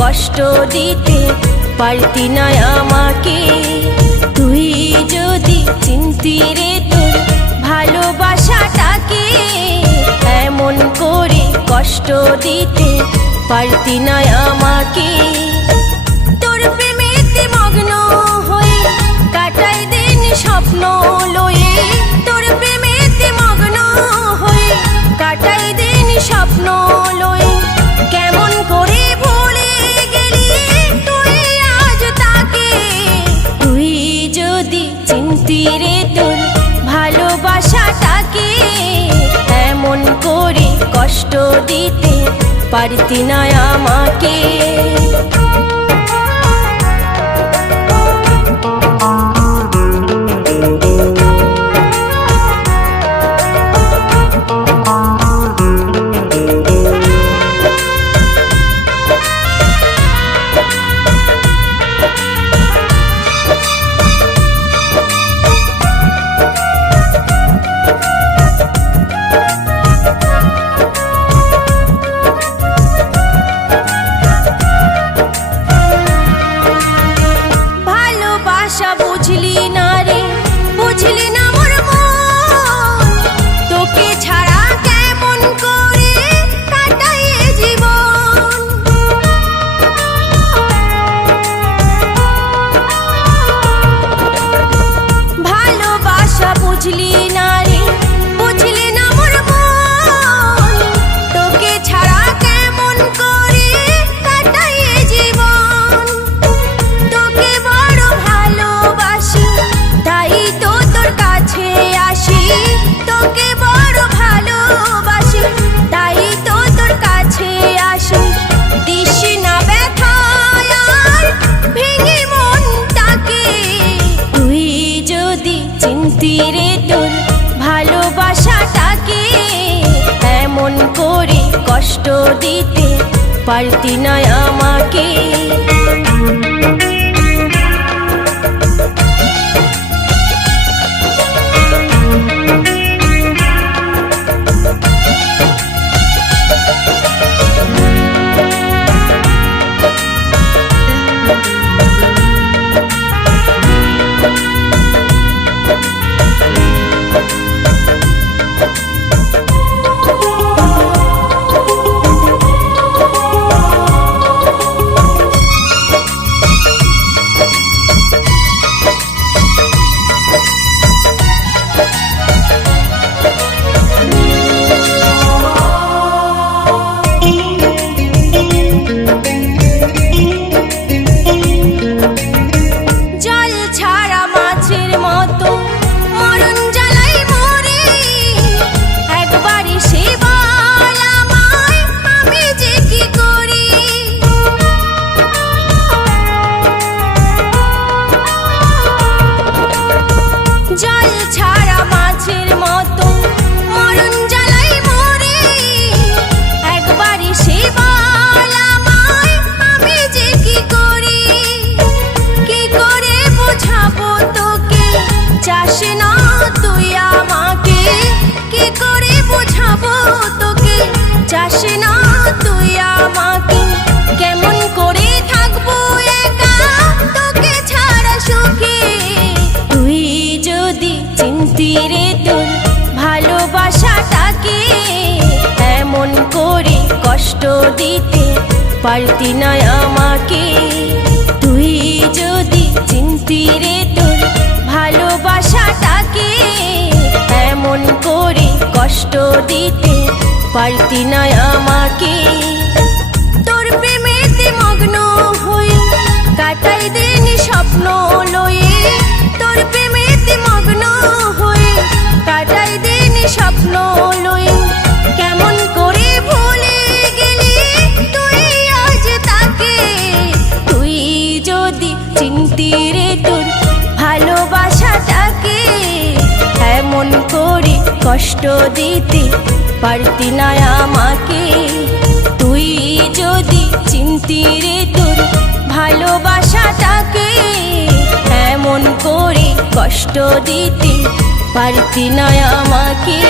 কষ্ট দিতে পারতি না আমাকে। তুই যদি চিনতি রে তোর ভালোবাসাটাকে, এমন করে কষ্ট দিতে পারতি না আমাকে। তোর প্রেমেতে মগ্ন হয়ে কাটাই দিন স্বপ্ন লয়ে, তোর প্রেমেতে মগ্ন হয়ে কাটাই দিন স্বপ্ন লয়ে। কেমন করে রে তোর ভালোবাসাটাকে, এমন করে কষ্ট দিতে পারতি না আমাকে। বুঝলি না রে, বুঝলি না মোর মন, তোকে ছাড়া কেমন করে কাটাই জীবন। ভালোবাসা বুঝলি না রে, বুঝলি না মোর মন, তোকে ছাড়া কেমন করে কাটাই জীবন। তোকে বড় ভালোবাসি তাই তো তোর কাছে আসি, তোকে বড় ভালোবাসি তাই তো তোর কাছে আসি। দিস না ব্যথা আর ভেঙে মনটাকে, তুই যদি চিনতি রে তোর ভালোবাসাটাকে, এমন করে কষ্ট দিতে পারতি না আমাকে। রে তোর ভালোবাসাটাকে, এমন করে কষ্ট দিতে পারতি না আমাকে। তুই যদি চিনতি রে তোর ভালোবাসাটাকে, কষ্ট দিতে পারতি না আমাকে। তোর প্রেমেতে মগ্ন হয়ে কাটাই দিন স্বপ্ন লয়ে, তোর প্রেমেতে মগ্ন হয়ে কাটাই দিন স্বপ্ন লয়ে। কেমন করে ভুলে গেলি তুই আজ তাকে, তুই যদি চিনতি রে তোর ভালোবাসাটাকে, এমন করে কষ্ট দিতে পারতি না আমাকে। তুই যদি চিনতি রে তোর ভালোবাসাটাকে, এমন করে কষ্ট দিতে পারতি না আমাকে।